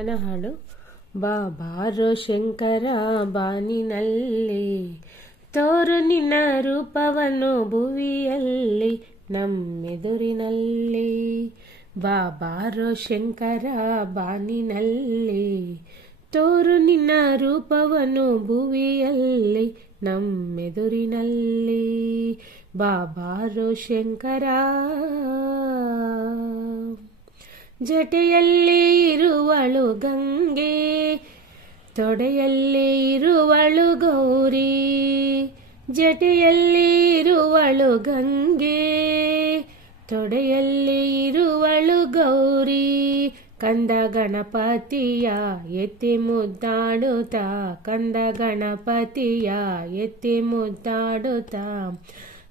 ಅವನ ಹಾಡು. ಬಾರೋ ಶಂಕರ ಬಾನಿನಲ್ಲಿ, ತೋರು ನಿನ್ನ ರೂಪವನ್ನು ಭುವಿಯಲ್ಲಿ ನಮ್ಮೆದುರಿನಲ್ಲಿ. ಬಾರೋ ಶಂಕರ ಬಾನಿನಲ್ಲಿ, ತೋರು ನಿನ್ನ ರೂಪವನ್ನು ಭುವಿಯಲ್ಲಿ ನಮ್ಮೆದುರಿನಲ್ಲಿ. ಬಾರೋ ಶಂಕರ. ಜಟೆಯಲ್ಲಿ ಇರುವಳು ಗಂಗೆ, ತೊಡೆಯಲ್ಲಿ ಇರುವಳು ಗೌರಿ. ಜಟೆಯಲ್ಲಿ ಇರುವಳು ಗಂಗೆ, ತೊಡೆಯಲ್ಲಿ ಇರುವಳು ಗೌರಿ. ಕಂದ ಗಣಪತಿಯ ಎತ್ತಿ ಮುದ್ದಾಡುತ್ತಾ, ಕಂದ ಗಣಪತಿಯ ಎತ್ತಿ ಮುದ್ದಾಡುತ್ತಾ.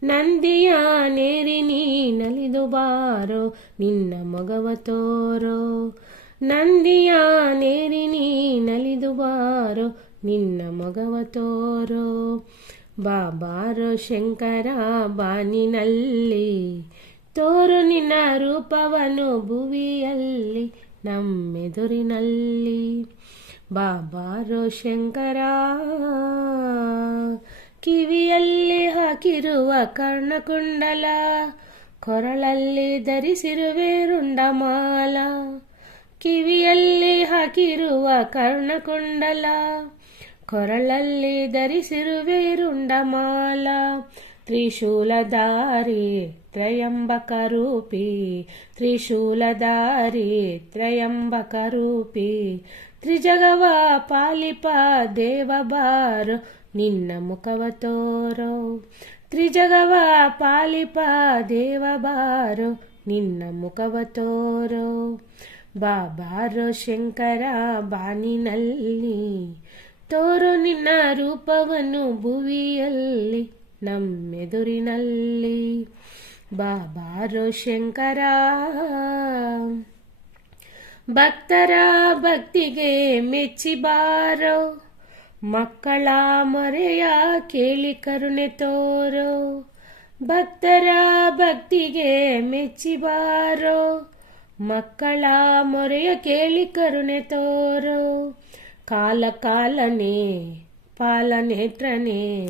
ನಂದಿಯ ನೇರಿ ನೀ ನಲಿದು ಬಾರೋ, ನಿನ್ನ ಮೊಗವ ತೋರೋ. ನಂದಿಯ ನೇರಿ ನೀ ನಲಿದು ಬಾರೋ, ನಿನ್ನ ಮೊಗವ ತೋರೋ. ಬಾರೋ ಶಂಕರ ಬಾನಿನಲ್ಲಿ, ತೋರು ನಿನ್ನ ರೂಪವನ್ನು ಭುವಿಯಲ್ಲಿ ನಮ್ಮೆದುರಿನಲ್ಲಿ. ಬಾರೋ ಶಂಕರ. ಕಿವಿಯಲ್ಲಿ ಹಾಕಿರುವ ಕರ್ಣಕುಂಡಲ, ಕೊರಳಲ್ಲಿ ಧರಿಸಿರುವೆ ರುಂಡಮಾಲ. ಕಿವಿಯಲ್ಲಿ ಹಾಕಿರುವ ಕರ್ಣಕುಂಡಲ, ಕೊರಳಲ್ಲಿ ಧರಿಸಿರುವೆ ರುಂಡಮಾಲ. ತ್ರಿಶೂಲಧಾರಿ ತ್ರಯಂಬಕ ರೂಪಿ, ತ್ರಿಶೂಲಧಾರಿ ತ್ರಯಂಬಕ ರೂಪಿ. ತ್ರಿಜಗವ ಪಾಲಿಪ ದೇವ ಬಾರೋ, ನಿನ್ನ ಮುಖವ ತೋರೋ. ತ್ರಿಜಗವ ಪಾಲಿಪ ದೇವ ಬಾರೋ, ನಿನ್ನ ಮುಖವ ತೋರೋ. ಬಾರೋ ಶಂಕರ ಬಾನಿನಲ್ಲಿ, ತೋರು ನಿನ್ನ ರೂಪವನ್ನು ಭುವಿಯಲ್ಲಿ ನಮ್ಮೆದುರಿನಲ್ಲಿ. ಬಾರೋ ಶಂಕರ. ಭಕ್ತರ ಭಕ್ತಿಗೆ ಮೆಚ್ಚಿ ಬಾರೋ, ಮಕ್ಕಳ ಮೊರೆಯ ಕೇಳಿ ಕರುಣೆ ತೋರೋ. ಭಕ್ತರ ಭಕ್ತಿಗೆ ಮೆಚ್ಚಿ ಬಾರೋ, ಮಕ್ಕಳ ಮೊರೆಯ ಕೇಳಿ ಕರುಣೆ ತೋರೋ. ಕಾಲ ಕಾಲನೆ ಪಾಲನೇತ್ರನೇ,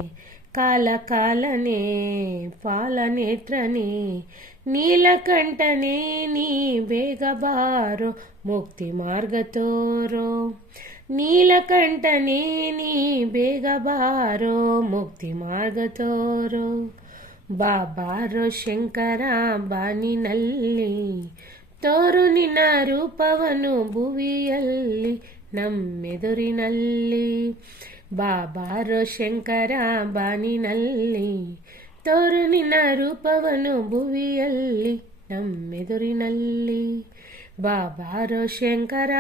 ಕಾಲ ಕಾಲನೆ ಪಾಲನೇತ್ರನೇ. ನೀಲಕಂಠನೇ ನೀ ಬೇಗ ಬಾರೋ, ಮುಕ್ತಿ ಮಾರ್ಗ ತೋರೋ. ನೀಲಕಂಠನೇ ನೀ ಬೇಗ ಬಾರೋ, ಮುಕ್ತಿ ಮಾರ್ಗ ತೋರೋ. ಬಾರೋ ಶಂಕರ ಬಾನಿನಲ್ಲಿ, ತೋರು ನಿನ್ನ ರೂಪವನ್ನು ಭುವಿಯಲ್ಲಿ ನಮ್ಮೆದುರಿನಲ್ಲಿ. ಬಾರೋ ಶಂಕರ ಬಾನಿನಲ್ಲಿ, ತೋರು ನಿನ್ನ ರೂಪವನ್ನು ಭುವಿಯಲ್ಲಿ ನಮ್ಮೆದುರಿನಲ್ಲಿ. ಬಾರೋ ಶಂಕರ.